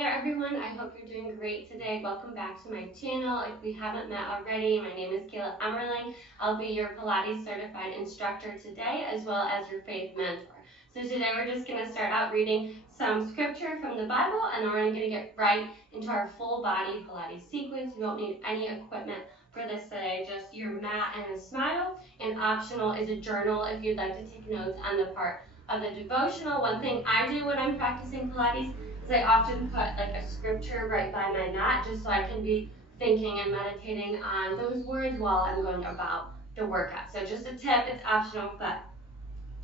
there everyone, I hope you're doing great today. Welcome back to my channel. If we haven't met already, my name is Kayla Emmerling. I'll be your Pilates certified instructor today as well as your faith mentor. So today we're just going to start out reading some scripture from the Bible and then we're going to get right into our full body Pilates sequence. You won't need any equipment for this today, just your mat and a smile, and optional is a journal if you'd like to take notes on the part of the devotional. One thing I do when I'm practicing Pilates is I often put like a scripture right by my mat just so I can be thinking and meditating on those words while I'm going about the workout. So just a tip, it's optional, but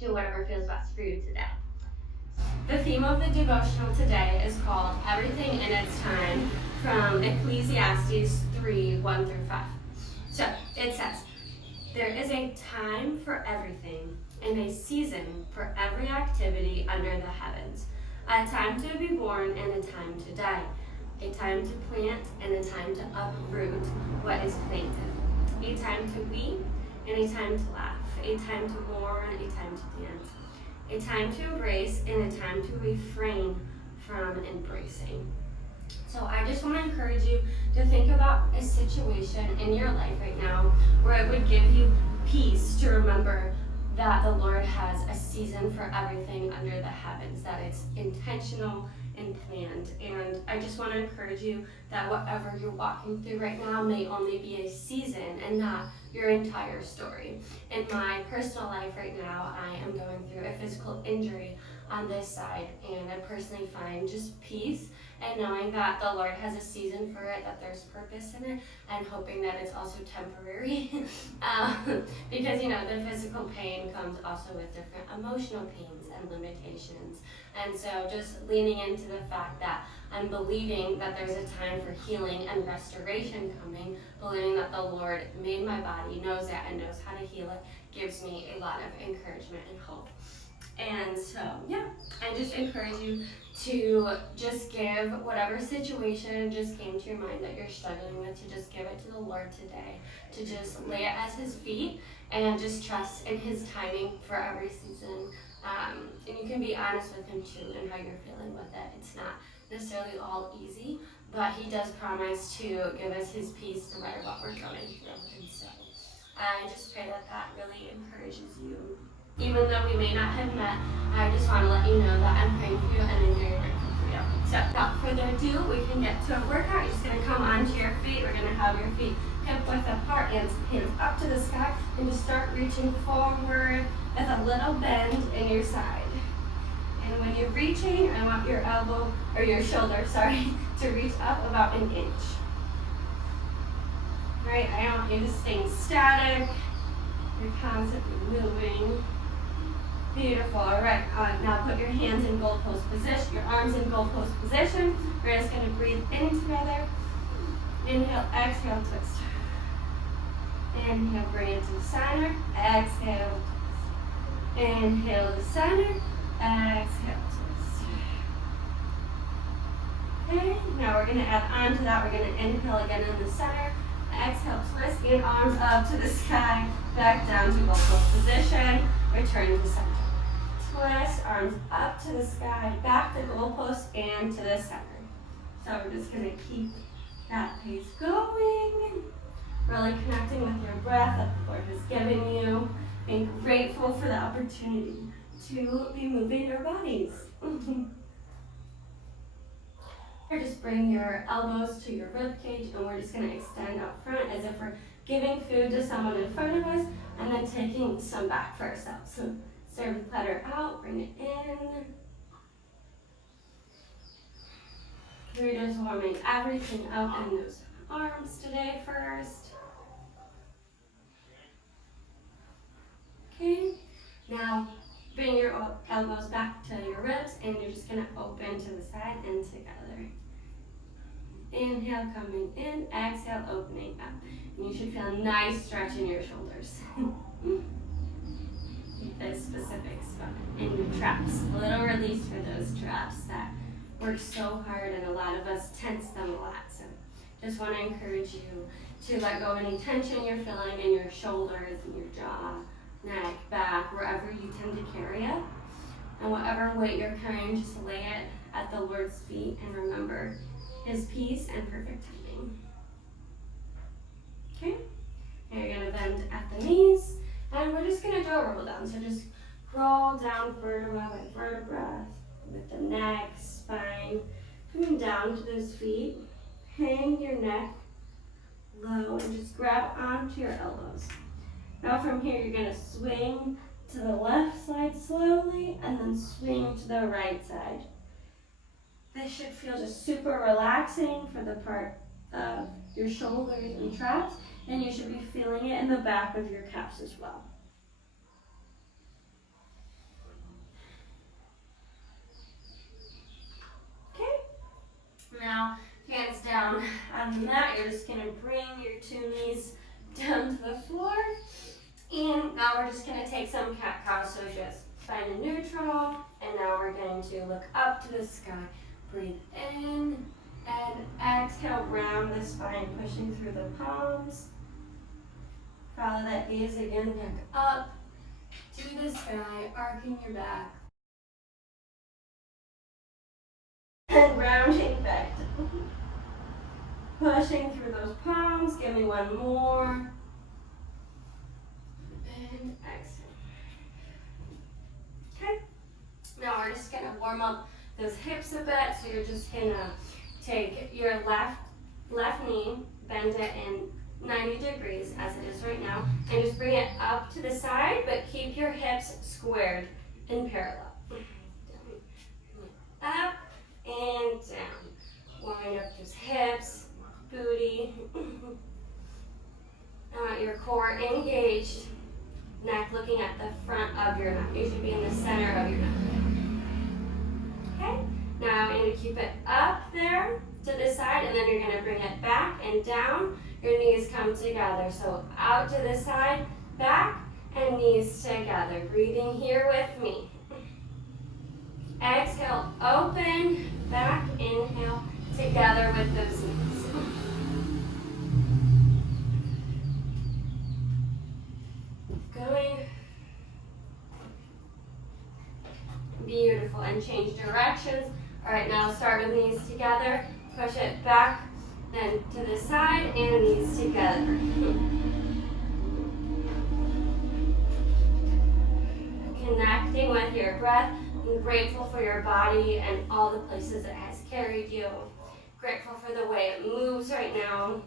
do whatever feels best for you today. The theme of the devotional today is called Everything in Its Time from Ecclesiastes 3:1-5. So it says, there is a time for everything and a season for every activity under the heavens. A time to be born and a time to die. A time to plant and a time to uproot what is planted. A time to weep and a time to laugh. A time to mourn, a time to dance. A time to embrace and a time to refrain from embracing. So I just want to encourage you to think about a situation in your life right now where it would give you peace to remember that the Lord has a season for everything under the heavens, that it's intentional and planned. And I just want to encourage you that whatever you're walking through right now may only be a season and not your entire story. In my personal life right now, I am going through a physical injury on this side, and I personally find just peace and knowing that the Lord has a season for it, that there's purpose in it, and hoping that it's also temporary. Because, the physical pain comes also with different emotional pains and limitations. And so just leaning into the fact that I'm believing that there's a time for healing and restoration coming, believing that the Lord made my body, knows that, and knows how to heal it, gives me a lot of encouragement and hope. And so, I just encourage you to just give whatever situation just came to your mind that you're struggling with, to just give it to the Lord today, to just lay it at His feet and just trust in His timing for every season. And you can be honest with Him too and how you're feeling with it. It's not necessarily all easy, but He does promise to give us His peace no matter what we're going through. And so I just pray that that really encourages you. Even though we may not have met, I just want to let you know that I'm praying for you and I'm very grateful for you. So without further ado, we can get to a workout. You're just going to come onto your feet. We're going to have your feet hip width apart, hands up to the sky, and just start reaching forward with a little bend in your side. And when you're reaching, I want your elbow, or your shoulder, to reach up about an inch. All right, I don't want you to stay static. You're constantly moving. Beautiful. All right. Now put your hands in goalpost position, your arms in goalpost position. We're just going to breathe in together. Inhale, exhale, twist. Inhale, bring it to the center. Exhale, twist. Inhale to the center. Exhale, twist. Okay. Now we're going to add on to that. We're going to inhale again in the center. Exhale, twist, and arms up to the sky. Back down to goalpost position. Return to the center. Twist, arms up to the sky, back to goalpost, and to the center. So we're just going to keep that pace going. Really connecting with your breath that the Lord has given you. Being grateful for the opportunity to be moving your bodies. Here, just bring your elbows to your rib cage, and we're just going to extend out front as if we're giving food to someone in front of us, and then taking some back for ourselves. So serve the platter out, bring it in. We're just warming everything up in those arms today first. Okay, now bring your elbows back to your ribs, and you're just going to open to the side and together. Inhale, coming in. Exhale, opening up. And you should feel a nice stretch in your shoulders. This specific spot in your traps. A little release for those traps that work so hard, and a lot of us tense them a lot. So just want to encourage you to let go of any tension you're feeling in your shoulders, in your jaw, neck, back, wherever you tend to carry it. And whatever weight you're carrying, just lay it at the Lord's feet and remember His peace and perfect timing. Okay? Now you're going to bend at the knees, and we're just going to do a roll down. So just roll down vertebra by vertebra with the neck, spine, coming down to those feet. Hang your neck low and just grab onto your elbows. Now from here, you're going to swing to the left side slowly and then swing to the right side. This should feel just super relaxing for the part of your shoulders and traps, and you should be feeling it in the back of your calves as well. Okay, now hands down on the mat. You're just going to bring your two knees down to the floor, and now we're just going to take some cat-cow. So just find a neutral, and now we're going to look up to the sky. Breathe in and exhale, round the spine, pushing through the palms. Follow that gaze again, back up to the sky, arcing your back. And rounding back down. Pushing through those palms. Give me one more. And exhale. Okay. Now we're just going to warm up those hips a bit. So you're just going to take your left knee, bend it in 90 degrees as it is right now, and just bring it up to the side, but keep your hips squared and parallel. Up and down. Warming up those hips, booty. I want your core engaged, neck looking at the front of your neck. You should be in the center of your neck. Okay, now you're going to keep it up there to the side, and then you're going to bring it back and down. Your knees come together. So out to the side, back, and knees together. Breathing here with me. Exhale, open, back, inhale, together with those knees. Going. Beautiful, and change directions. All right, now start with knees together. Push it back, then to the side, and knees together. Connecting with your breath. I'm grateful for your body and all the places it has carried you. Grateful for the way it moves right now.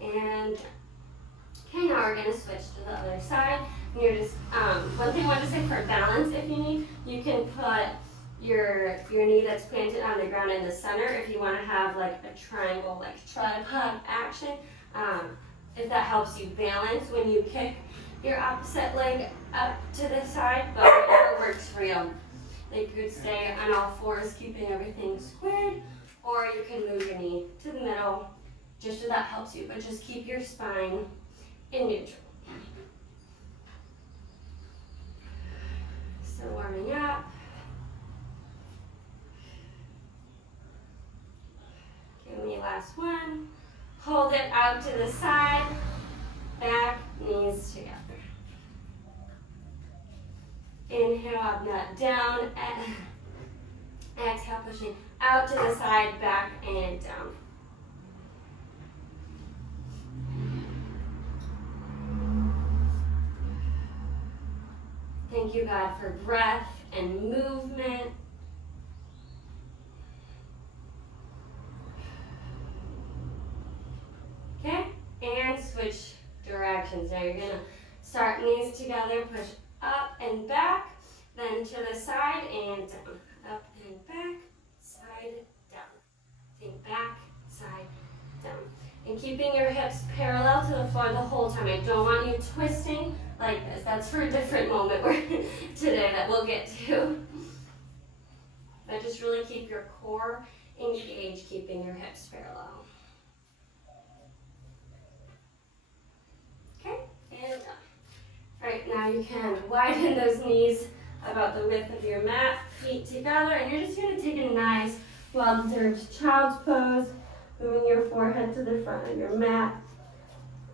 And okay, now we're going to switch to the other side. And you're just, one thing I want to say for balance, if you need, you can put your knee that's planted on the ground in the center if you want to have like a triangle, like tripod action. If that helps you balance when you kick your opposite leg up to the side, but whatever works for you. Like you could stay on all fours, keeping everything squared, or you can move your knee to the middle, just so that helps you, but just keep your spine in neutral. So warming up. Give me last one. Hold it out to the side, back, knees together. Inhale, up, nut down. Exhale, pushing out to the side, back, and down. Thank you, God, for breath and movement. Okay, and switch directions. Now you're going to start knees together, push up and back, then to the side and down. Up and back, side, down. Think back, side, down. And keeping your hips parallel to the floor the whole time. I don't want you twisting like this. That's for a different moment today that we'll get to. But just really keep your core engaged, keeping your hips parallel. Okay, and done. All right, now you can widen those knees about the width of your mat, feet together, and you're just going to take a nice, well-deserved child's pose, moving your forehead to the front of your mat.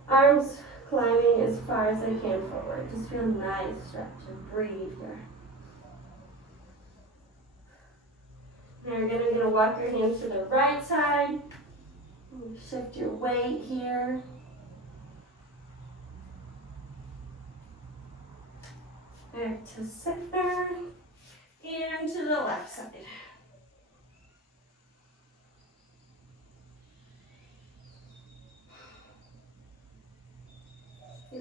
Arms climbing as far as I can forward. Just feel a nice stretch and breathe here. you're gonna walk your hands to the right side. Shift your weight here. Back to center and to the left side.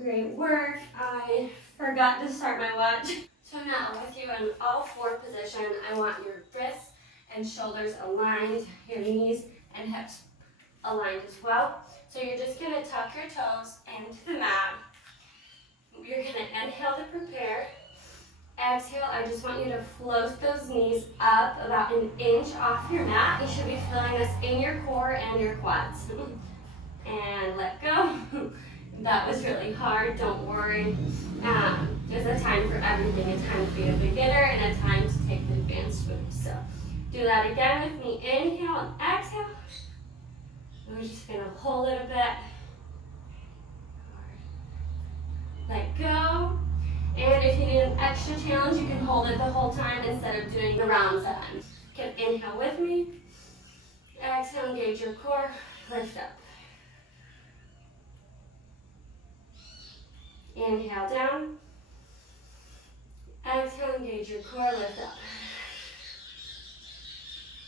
Great work. I forgot to start my watch. So now with you in all four position, I want your wrists and shoulders aligned, your knees and hips aligned as well. So you're just gonna tuck your toes into the mat. You're gonna inhale to prepare. Exhale, I just want you to float those knees up about an inch off your mat. You should be feeling this in your core and your quads. And let go. That was really hard, don't worry. There's a time for everything, a time to be a beginner and a time to take the advanced moves. So do that again with me. Inhale and exhale. And we're just gonna hold it a bit. Let go. And if you need an extra challenge, you can hold it the whole time instead of doing the rounds at end. Okay, inhale with me. Exhale, engage your core, lift up. Inhale down. Exhale, engage your core, lift up.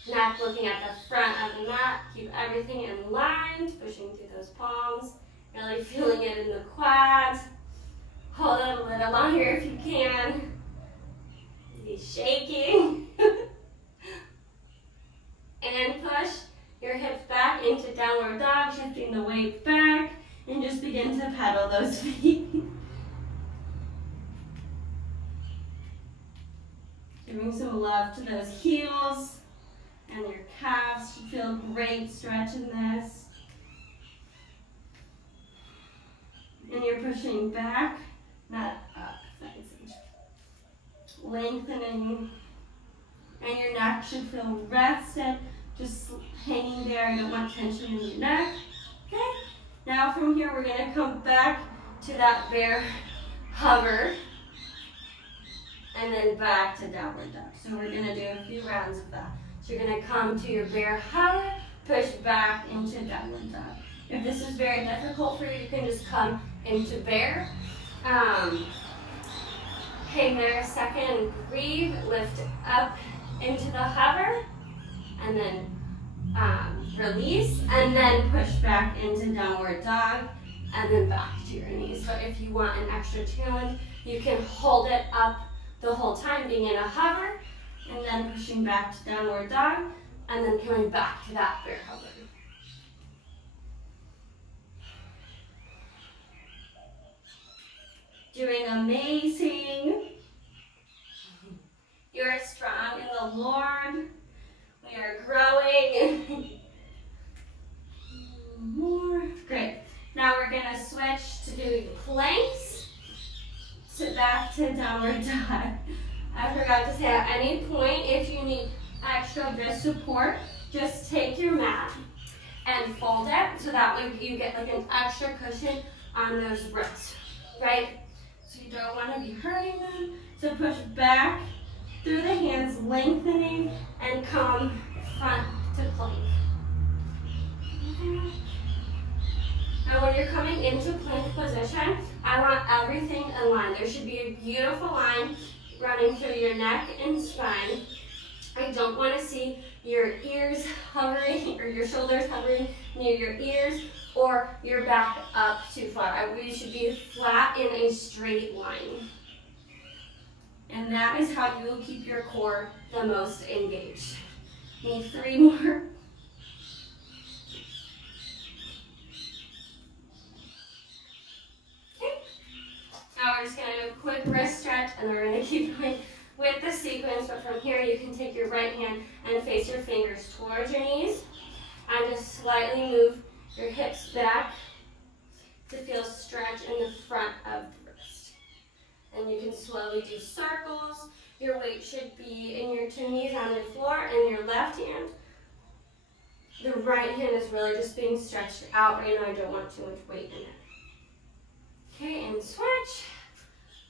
Neck looking at the front of the mat. Keep everything in line, pushing through those palms. Really feeling it in the quads. Hold it a little longer if you can. Be shaking. And push your hips back into downward dog, shifting the weight back, and just begin to pedal those feet. Giving some love to those heels, and your calves should feel great stretching this. And you're pushing back, not up. Lengthening. And your neck should feel rested, just hanging there. You don't want tension in your neck. Okay? Now from here, we're going to come back to that bear hover. And then back to downward dog. So we're going to do a few rounds of that. So you're going to come to your bear hover, push back into downward dog. If this is very difficult for you, you can just come into bear. Hang there a second, breathe, lift up into the hover, and then release, and then push back into downward dog, and then back to your knees. But if you want an extra challenge, you can hold it up the whole time, being in a hover, and then pushing back to downward dog, and then coming back to that bear hover. Doing amazing. You're strong in the Lord. We are growing. More. Great. Now we're going to switch to doing planks. So back to downward dog. I forgot to say at any point, if you need extra wrist support, just take your mat and fold it so that way you get like an extra cushion on those wrists, right? So you don't want to be hurting them. So push back through the hands, lengthening, and come front to plank. Now when you're coming into plank position, I want everything in line. There should be a beautiful line running through your neck and spine. I don't want to see your ears hovering or your shoulders hovering near your ears or your back up too far. We should be flat in a straight line. And that is how you will keep your core the most engaged. Need 3 more. Okay. Now we're just going to do a quick wrist stretch, and then we're going to keep going with the sequence. But from here, you can take your right hand and face your fingers towards your knees, and just slightly move your hips back to feel stretch in the front of the wrist. And you can slowly do circles. Your weight should be in your 2 knees on the floor, and your left hand. The right hand is really just being stretched out right now. I don't want too much weight in it. Okay, and switch.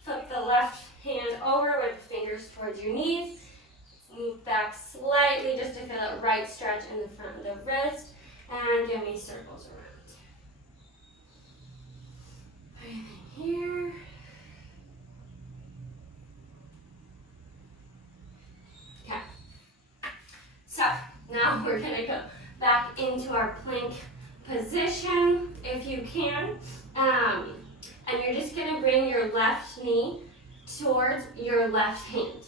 Flip the left hand over with fingers towards your knees. Move back slightly just to feel that right stretch in the front of the wrist. And give me circles around. Breathing here. Okay. So now we're going to go back into our plank position if you can. And you're just going to bring your left knee towards your left hand.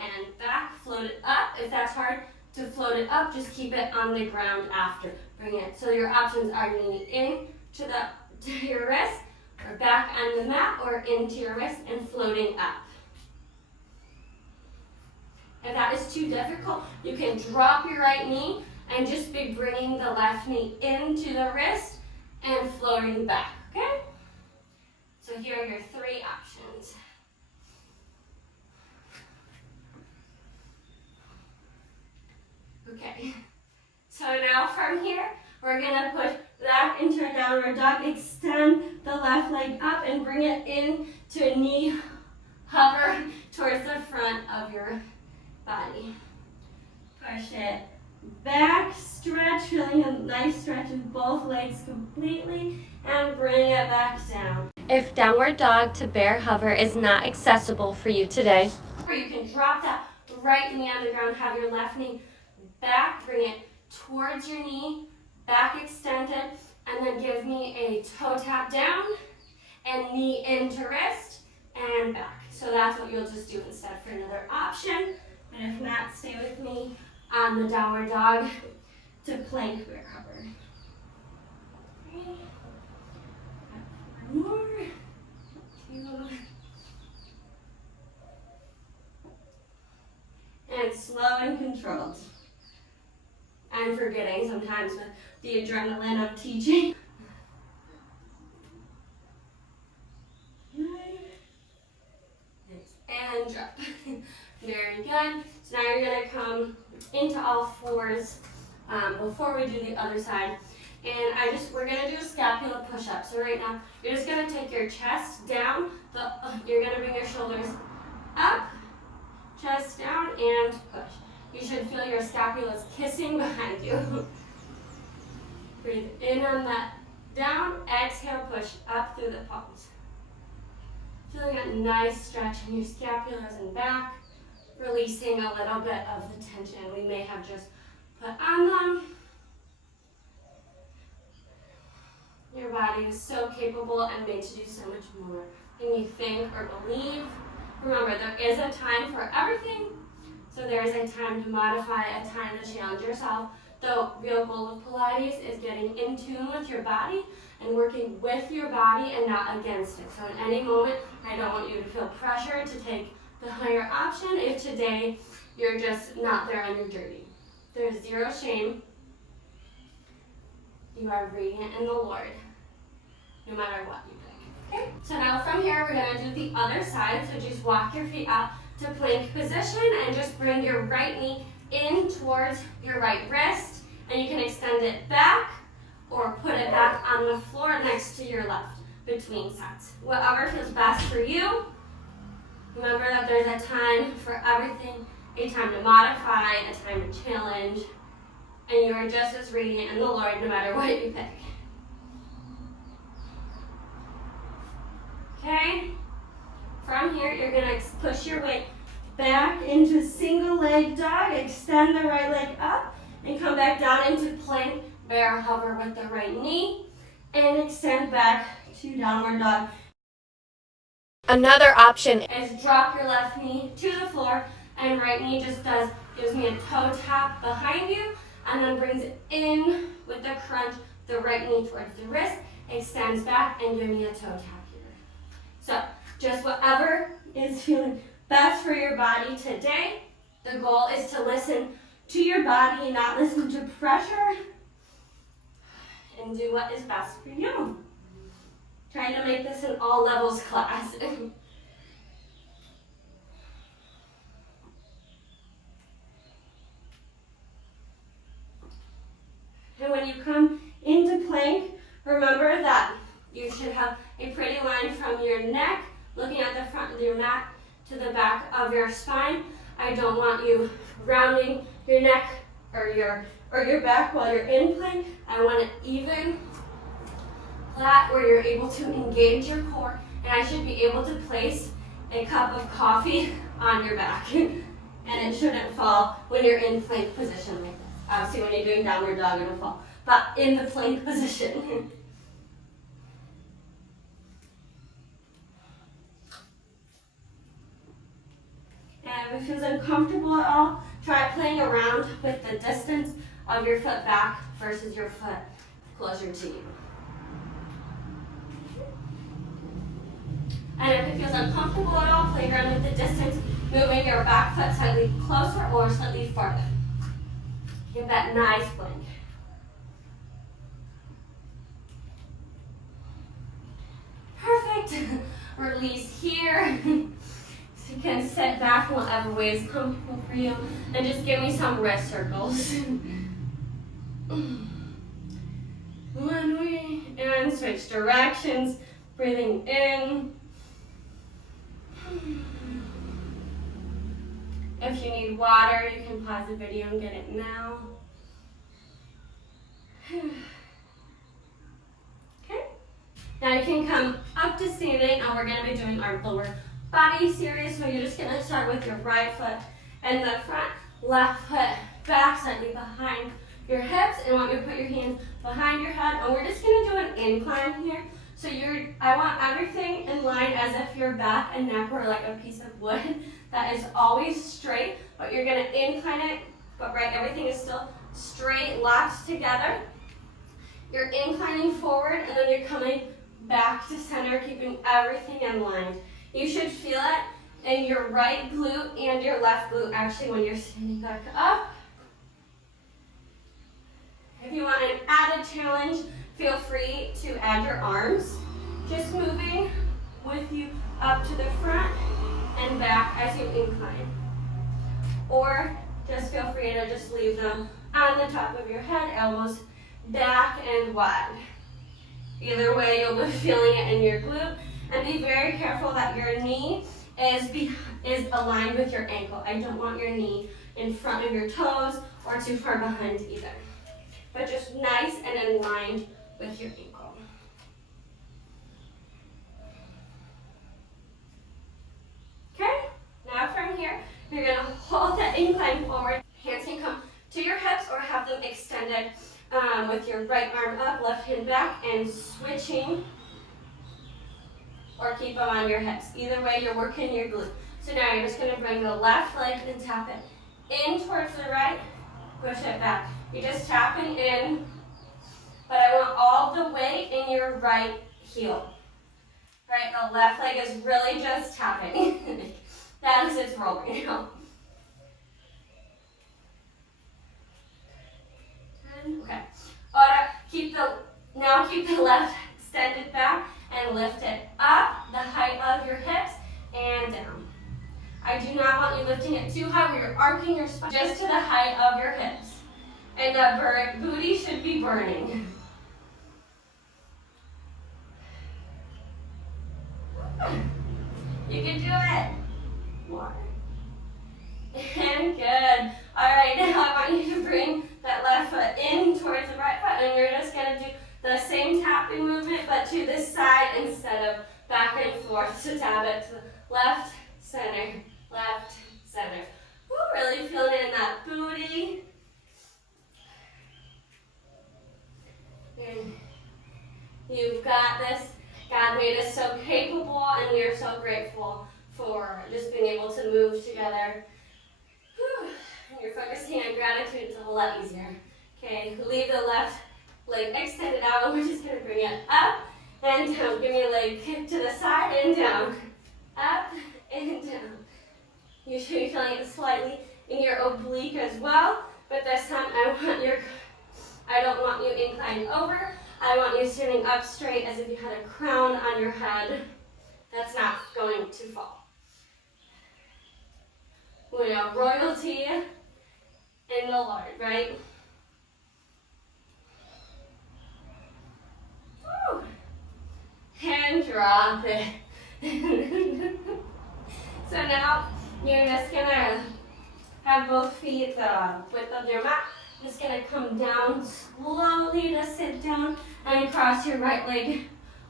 And back, float it up. If that's hard to float it up, just keep it on the ground after. Bring it. So your options are leaning in to your wrist, or back on the mat, or into your wrist and floating up. If that is too difficult, you can drop your right knee and just be bringing the left knee into the wrist and floating back, okay? So here are your three options. Okay, so now from here, we're gonna put back into a downward dog, extend the left leg up and bring it in to a knee hover towards the front of your body. Push it back, stretch, feeling a nice stretch in both legs completely, and bring it back down. If downward dog to bear hover is not accessible for you today, or you can drop that right knee on the ground, have your left knee back, bring it towards your knee, back extended, and then give me a toe tap down and knee into wrist and back. So that's what you'll just do instead for another option. And if not, stay with me on the downward dog to plank bear hover. Okay. One more. Two. And slow and controlled. I'm forgetting sometimes with the adrenaline of teaching. And drop. Very good. So now you're going to come into all fours before we do the other side. And we're going to do a scapula push-up. So right now, you're just going to take your chest down. You're going to bring your shoulders up, chest down, and push. You should feel your scapulas kissing behind you. Breathe in on that down. Exhale, push up through the palms. Feeling that nice stretch in your scapulas and back. Releasing a little bit of the tension we may have just put on them. Your body is so capable and made to do so much more than you think or believe. Remember, there is a time for everything. So there is a time to modify, a time to challenge yourself. The real goal of Pilates is getting in tune with your body and working with your body and not against it. So in any moment, I don't want you to feel pressure to take the higher option if today you're just not there on your journey. There's zero shame. You are radiant in the Lord, no matter what you think. Okay? So now from here, we're going to do the other side. So just walk your feet out to plank position and just bring your right knee in towards your right wrist. And you can extend it back or put it back on the floor next to your left between sets. Whatever feels best for you. Remember that there's a time for everything, a time to modify, a time to challenge, and you are just as radiant in the Lord no matter what you pick. Okay? From here, you're going to push your weight back into single leg dog, extend the right leg up, and come back down into plank bear hover with the right knee, and extend back to downward dog. Another option is drop your left knee to the floor, and right knee just gives me a toe tap behind you, and then brings it in with the crunch, the right knee towards the wrist, extends back, and give me a toe tap here. So just whatever is feeling best for your body today. The goal is to listen to your body and not listen to pressure, and do what is best for you. Trying to make this an all levels class. And when you come into plank, remember that you should have a pretty line from your neck, looking at the front of your mat, to the back of your spine. I don't want you grounding your neck or your back while you're in plank. I want it even, flat, where you're able to engage your core, and I should be able to place a cup of coffee on your back. And it shouldn't fall when you're in plank position like this. Obviously when you're doing downward dog it'll fall, but in the plank position. And if it feels uncomfortable at all, try playing around with the distance of your foot back versus your foot closer to you. And if it feels uncomfortable at all, play around with the distance, moving your back foot slightly closer or slightly farther. Get that nice plank. Perfect. Release here. So you can sit back in whatever way is comfortable for you. And just give me some wrist circles. One way, and switch directions. Breathing in. If you need water, you can pause the video and get it now. Okay. Now you can come up to standing, and we're going to be doing our lower body series. So you're just going to start with your right foot and the front, left foot back, slightly behind your hips, and I want you to put your hands behind your head, and we're just going to do an incline here. So I want everything in line as if your back and neck were like a piece of wood that is always straight, but you're going to incline it, but right, everything is still straight, locked together. You're inclining forward, and then you're coming back to center, keeping everything in line. You should feel it in your right glute and your left glute actually when you're standing back up. If you want an added challenge, feel free to add your arms. Just moving with you up to the front and back as you incline. Or just feel free to just leave them on the top of your head, elbows back and wide. Either way, you'll be feeling it in your glute. And be very careful that your knee is aligned with your ankle. I don't want your knee in front of your toes or too far behind either. But just nice and in line with your ankle. Okay, now from here, you're going to hold that incline forward. Hands can come to your hips or have them extended with your right arm up, left hand back, and switching, or keep them on your hips. Either way, you're working your glute. So now you're just going to bring the left leg and tap it in towards the right, push it back. You're just tapping in, but I want all the weight in your right heel. Right, the left leg is really just tapping. That is its rolling now. Okay. Keep the left extended back and lift it up the height of your hips and down. I do not want you lifting it too high where you're arcing your spine, just to the height of your hips. And the booty should be burning. You can do it. More. And good. All right, now I want you to bring that left foot in towards the right foot, and we're just going to do the same tapping movement, but to the side instead of back and forth. So tap it to the left, center, left, center. Woo, really feeling it in that booty. And you've got this. God made us so capable, and we are so grateful for just being able to move together. Whew. And you're focusing on gratitude, it's a whole lot easier. Okay, leave the left leg extended out, and we're just going to bring it up and down. Give me a leg kick to the side and down. Up and down. You should be feeling it slightly in your oblique as well, but this time I don't want you inclined over. I want you standing up straight as if you had a crown on your head. That's not going to fall. We have royalty in the Lord, right? Woo. And drop it. So now you're just gonna Have both feet the width of your mat. Just gonna come down slowly to sit down and cross your right leg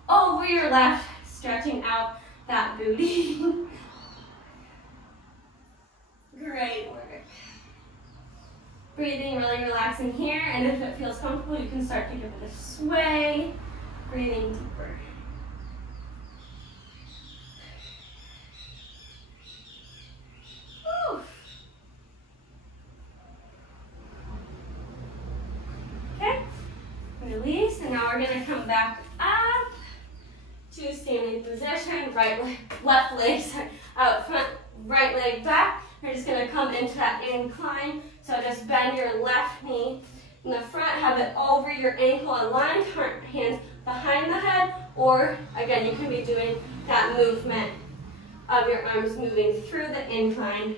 over your left, stretching out that booty. Great work. Breathing, really relaxing here, and if it feels comfortable, you can start to give it a sway. Breathing deeper. Whew. Okay, release, and now we're gonna come back up to standing position, left leg out front, right leg back. We're just gonna come into that incline. So just bend your left knee in the front, have it over your ankle and line, hands behind the head, or again, you can be doing that movement of your arms moving through the incline.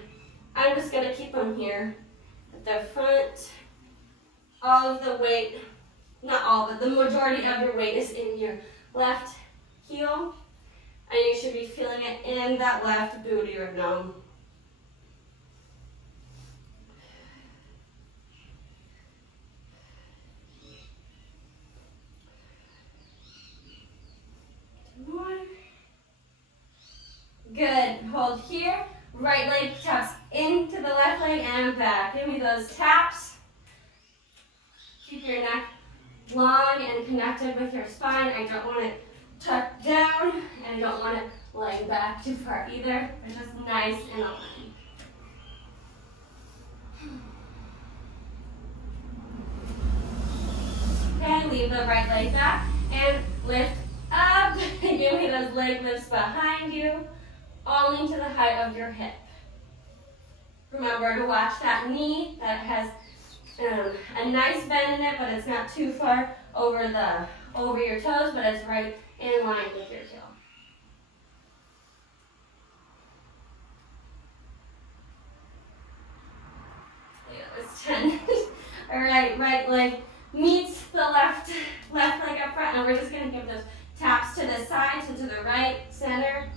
I'm just gonna keep them here at the front. All of the weight, not all, but the majority of your weight is in your left heel, and you should be feeling it in that left booty right now. More. Good. Hold here. Right leg taps into the left leg and back. Give me those taps. Keep your neck long and connected with your spine. I don't want it tucked down, and I don't want it laying back too far either. It's just nice and aligned. Okay, leave the right leg back and lift up. Give me those leg lifts behind you, only to the height of your hip. Remember to watch that knee that has a nice bend in it, but it's not too far over your toes, but it's right in line with your heel. Yeah, it's 10. All right, right leg meets the left leg up front, and we're just gonna give those taps to the side, so to the right, center.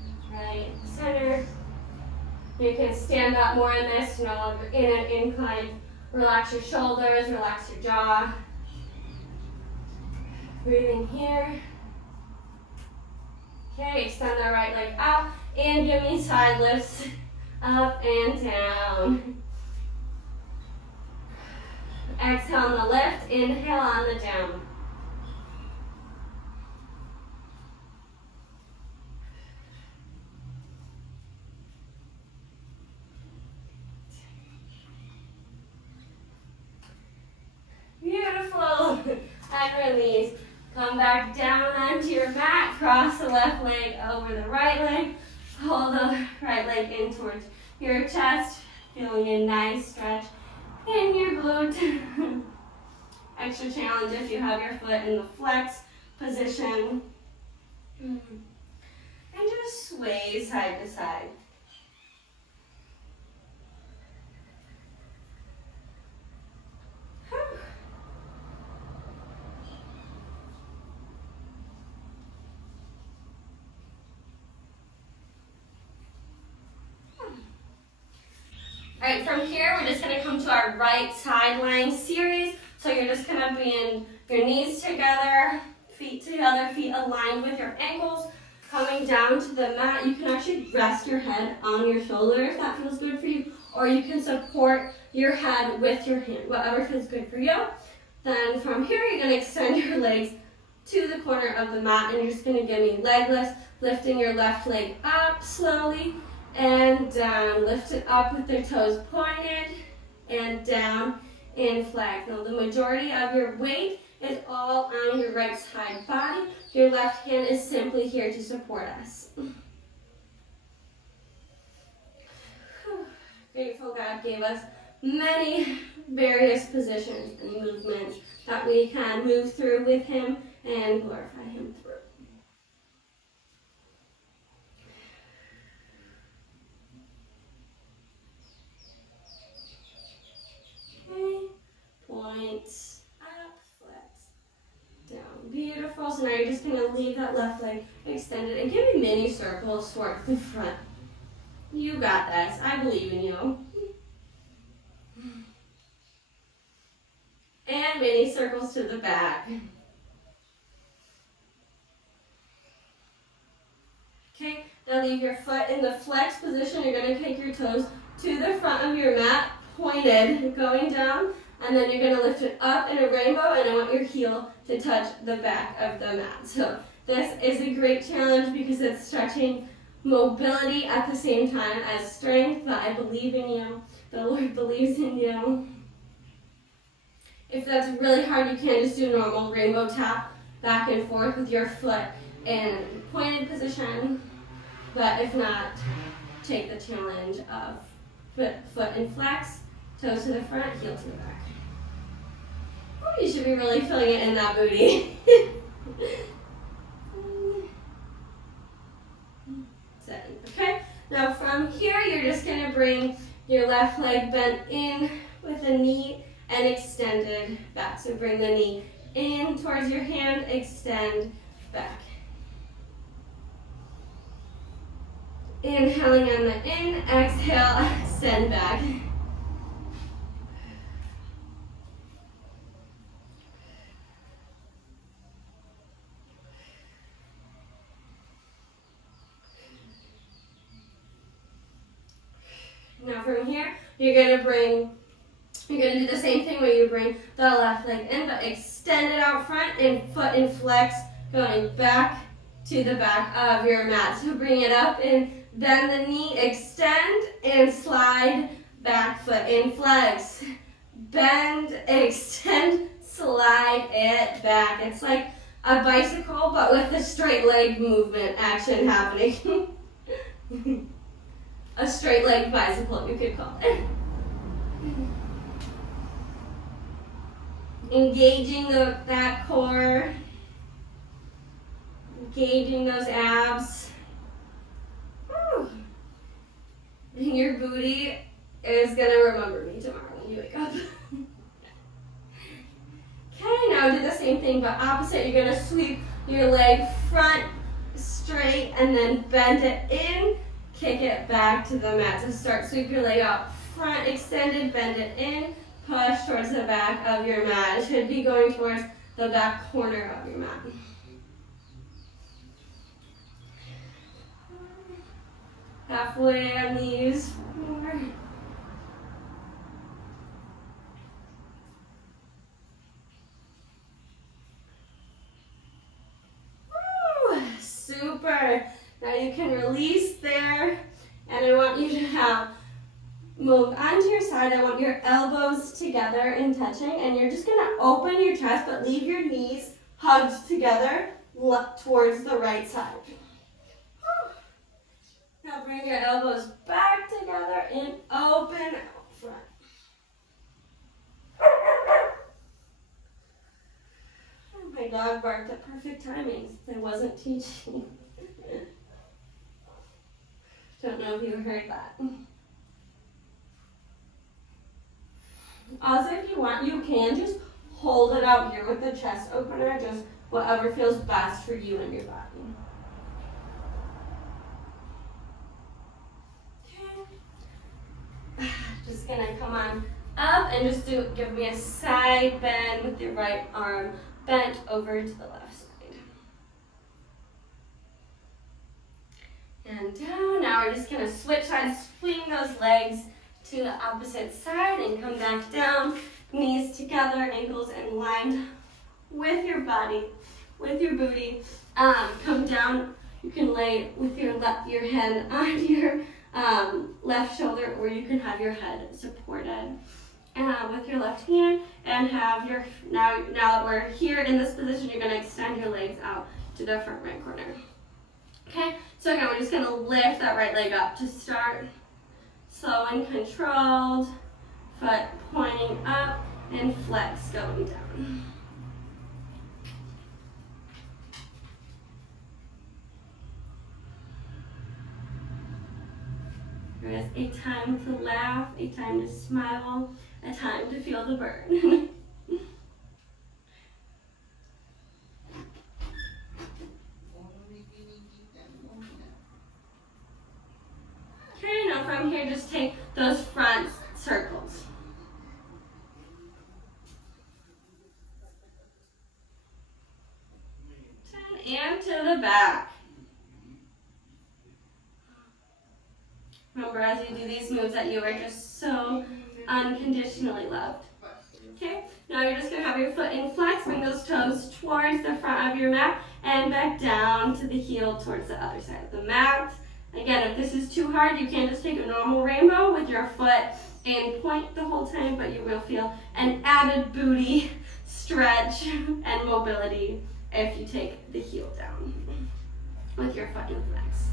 You can stand up more in this, in an incline. Relax your shoulders, relax your jaw. Breathing here. Okay, extend the right leg out, and give me side lifts up and down. Exhale on the lift, inhale on the down. Beautiful. And release. Come back down onto your mat. Cross the left leg over the right leg. Pull the right leg in towards your chest. Feeling a nice stretch in your glute. Extra challenge if you have your foot in the flex position. And just sway side to side. All right, from here, we're just gonna come to our right side lying series. So you're just gonna be in your knees together, feet aligned with your ankles, coming down to the mat. You can actually rest your head on your shoulder if that feels good for you, or you can support your head with your hand, whatever feels good for you. Then from here, you're gonna extend your legs to the corner of the mat, and you're just gonna give me leg lifts, lifting your left leg up slowly, and down. Lift it up with your toes pointed, and down in flag. Now the majority of your weight is all on your right side body. Your left hand is simply here to support us. Grateful God gave us many various positions and movements that we can move through with Him and glorify Him through. Points up, flex, down. Beautiful. So now you're just going to leave that left leg extended and give me mini circles towards the front. You got this. I believe in you. mini circles to the back. Okay, now leave your foot in the flex position. You're going to take your toes to the front of your mat, pointed, going down, and then you're going to lift it up in a rainbow, and I want your heel to touch the back of the mat. So this is a great challenge because it's stretching mobility at the same time as strength, that I believe in you, the Lord believes in you. If that's really hard, you can just do normal rainbow tap back and forth with your foot in pointed position. But if not, take the challenge of foot in flex, toes to the front, heel to the back. Ooh, you should be really feeling it in that booty. Okay, now from here, you're just going to bring your left leg bent in with the knee and extended back. So bring the knee in towards your hand, extend back. Inhaling on the in, exhale, extend back. Now from here, you're going to do the same thing where you bring the left leg in, but extend it out front and foot in flex, going back to the back of your mat. So bring it up and bend the knee, extend and slide, back foot in flex. Bend, extend, slide it back. It's like a bicycle, but with a straight leg movement action happening. A straight leg bicycle, you could call it. Engaging that core, engaging those abs. Woo. Your booty is going to remember me tomorrow when you wake up. Okay, now do the same thing but opposite. You're going to sweep your leg front straight and then bend it in, kick it back to the mat. So start, sweep your leg out front, extended, bend it in, push towards the back of your mat. It should be going towards the back corner of your mat. Halfway on these. 4. Woo! Super. Now you can release there, and I want you to move onto your side. I want your elbows together and touching, and you're just going to open your chest, but leave your knees hugged together towards the right side. Now bring your elbows back together and open out front. My dog barked at perfect timing since I wasn't teaching. Don't know if you heard that. Also, if you want, you can just hold it out here with the chest opener, just whatever feels best for you and your body. Okay. Just gonna come on up and just give me a side bend with your right arm bent over to the left side. And down. Now we're just gonna switch sides, swing those legs to the opposite side and come back down, knees together, ankles in line with your body, with your booty. Come down, you can lay with your head on your left shoulder, or you can have your head supported with your left hand, and have your, now that we're here in this position, you're gonna extend your legs out to the front right corner. Okay, so again, we're just gonna lift that right leg up to start. Slow and controlled, foot pointing up, and flex going down. There is a time to laugh, a time to smile, a time to feel the burn. Okay, now from here, just take those front circles. back. Remember, as you do these moves, that you are just so unconditionally loved. Okay, now you're just going to have your foot in flex, bring those toes towards the front of your mat, and back down to the heel towards the other side of the mat. Again, if this is too hard, you can just take a normal rainbow with your foot in point the whole time, but you will feel an added booty stretch and mobility if you take the heel down with your foot in flex.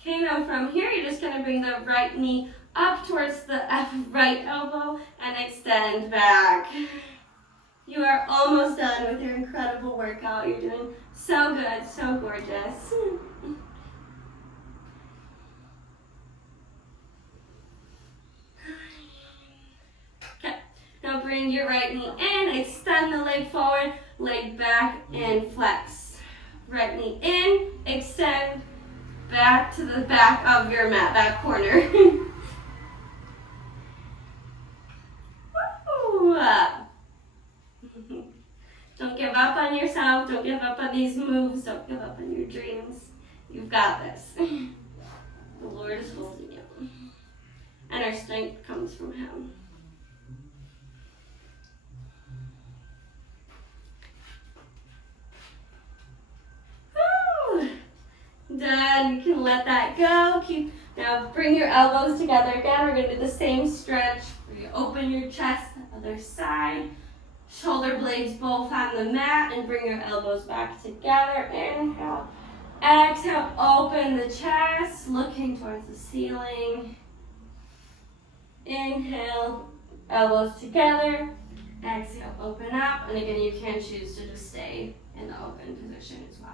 Okay, now from here, you're just going to bring the right knee up towards the right elbow and extend back. You are almost done with your incredible workout. You're doing so good, so gorgeous. Okay, now bring your right knee in, extend the leg forward, leg back, and flex. Right knee in, extend, back to the back of your mat, back corner. Woo! Don't give up on yourself. Don't give up on these moves. Don't give up on your dreams. You've got this. The Lord is holding you. And our strength comes from Him. Woo! Done. You can let that go. Now bring your elbows together again. We're going to do the same stretch where you open your chest, the other side. Shoulder blades both on the mat, and bring your elbows back together. Inhale. Exhale, open the chest, looking towards the ceiling. Inhale, elbows together. Exhale, open up. And again, you can choose to just stay in the open position as well.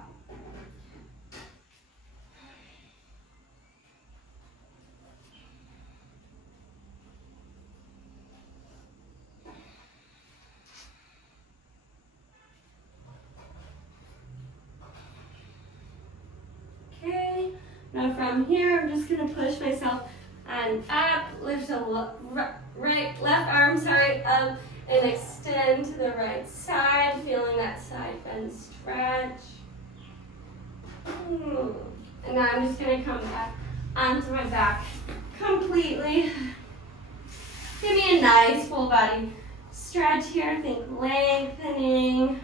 Okay, now from here, I'm just going to push myself on up, lift the left arm, up, and extend to the right side, feeling that side bend stretch. And now I'm just going to come back onto my back completely. Give me a nice full body stretch here, think lengthening.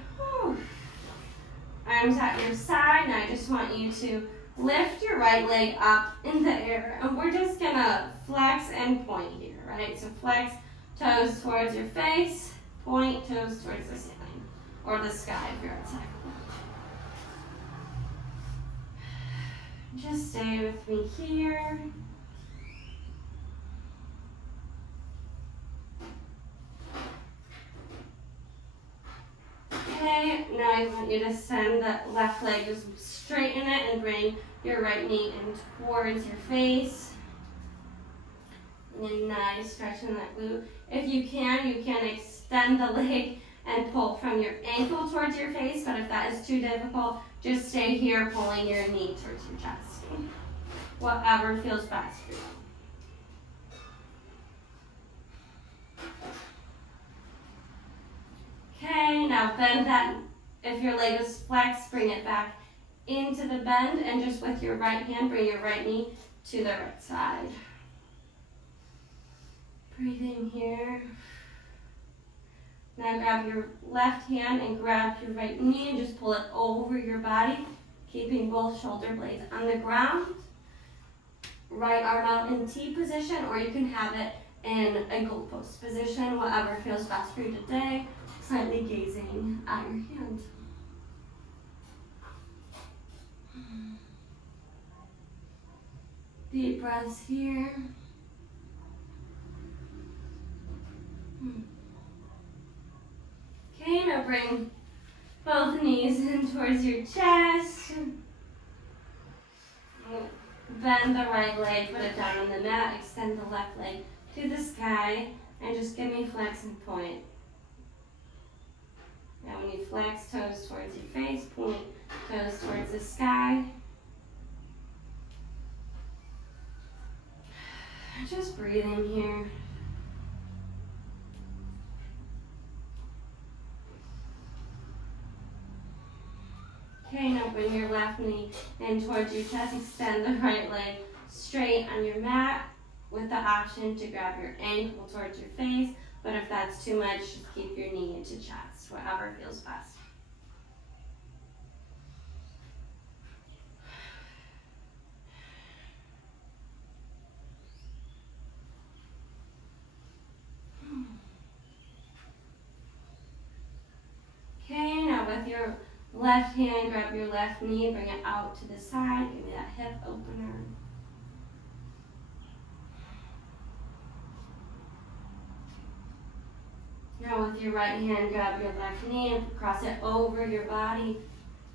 Arms at your side, and I just want you to lift your right leg up in the air, and we're just gonna flex and point here, right? So flex, toes towards your face, point, toes towards the ceiling, or the sky if you're outside. Just stay with me here. Okay, now I want you to send that left leg, just straighten it and bring your right knee in towards your face. And nice stretch in that glute. If you can extend the leg and pull from your ankle towards your face, but if that is too difficult, just stay here pulling your knee towards your chest. Whatever feels best for you. Okay, now bend that. If your leg is flexed, bring it back into the bend, and just with your right hand, bring your right knee to the right side. Breathe in here. Now grab your left hand and grab your right knee and just pull it over your body, keeping both shoulder blades on the ground. Right arm out in T position, or you can have it in a goalpost position, whatever feels best for you today. Slightly gazing at your hand. Deep breaths here. Okay, now bring both knees in towards your chest. Bend the right leg, put it down on the mat, extend the left leg to the sky, and just give me flex and point. Now when you flex toes towards your face, point toes towards the sky. Just breathing here. Okay, now bring your left knee in towards your chest. Extend the right leg straight on your mat with the option to grab your ankle towards your face. But if that's too much, just keep your knee into chest, whatever feels best. Okay, now with your left hand, grab your left knee, bring it out to the side. Give me that hip opener. Now with your right hand, grab your left knee and cross it over your body,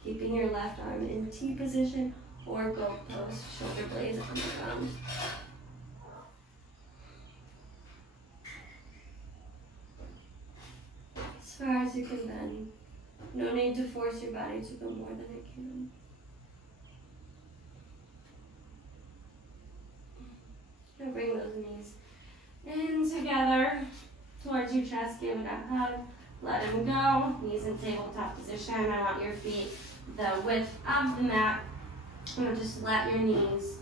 keeping your left arm in T position or goat pose, shoulder blades on the ground. As far as you can bend. No need to force your body to go more than it can. Now bring those knees in together towards your chest. Give it a hug. Let them go. Knees in tabletop position. I want your feet the width of the mat. And just let your knees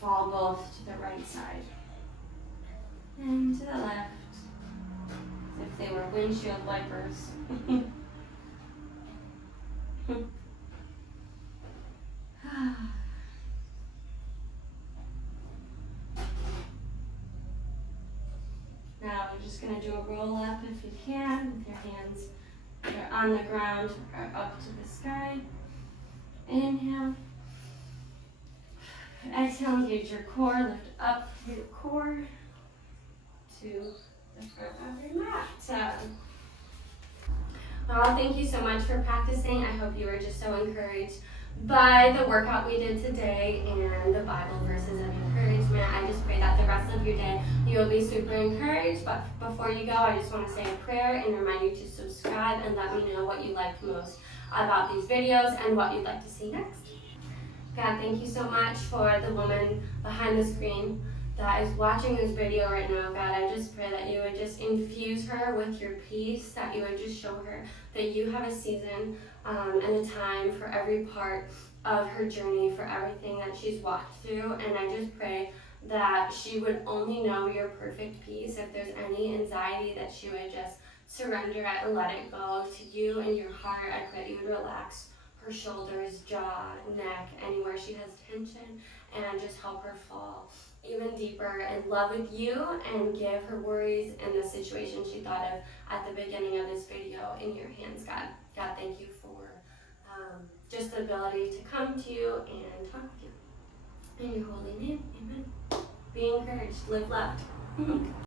fall both to the right side and to the left, as if they were windshield wipers. Now we're just going to do a roll up if you can with your hands either on the ground or up to the sky. Inhale. Exhale, engage your core, lift up through your core to the front of your mat. Well, thank you so much for practicing. I hope you were just so encouraged by the workout we did today and the Bible verses of encouragement. I just pray that the rest of your day you will be super encouraged. But before you go, I just want to say a prayer and remind you to subscribe and let me know what you liked most about these videos and what you'd like to see next. God, thank you so much for the woman behind the screen that is watching this video right now. God, I just pray that you would just infuse her with your peace, that you would just show her that you have a season and a time for every part of her journey, for everything that she's walked through. And I just pray that she would only know your perfect peace. If there's any anxiety, that she would just surrender it and let it go to you in your heart. I pray that you would relax her shoulders, jaw, neck, anywhere she has tension, and just help her fall even deeper in love with you and give her worries and the situation she thought of at the beginning of this video in your hands, God. God, thank you for just the ability to come to you and talk with you. In your holy name, amen. Be encouraged, live loved.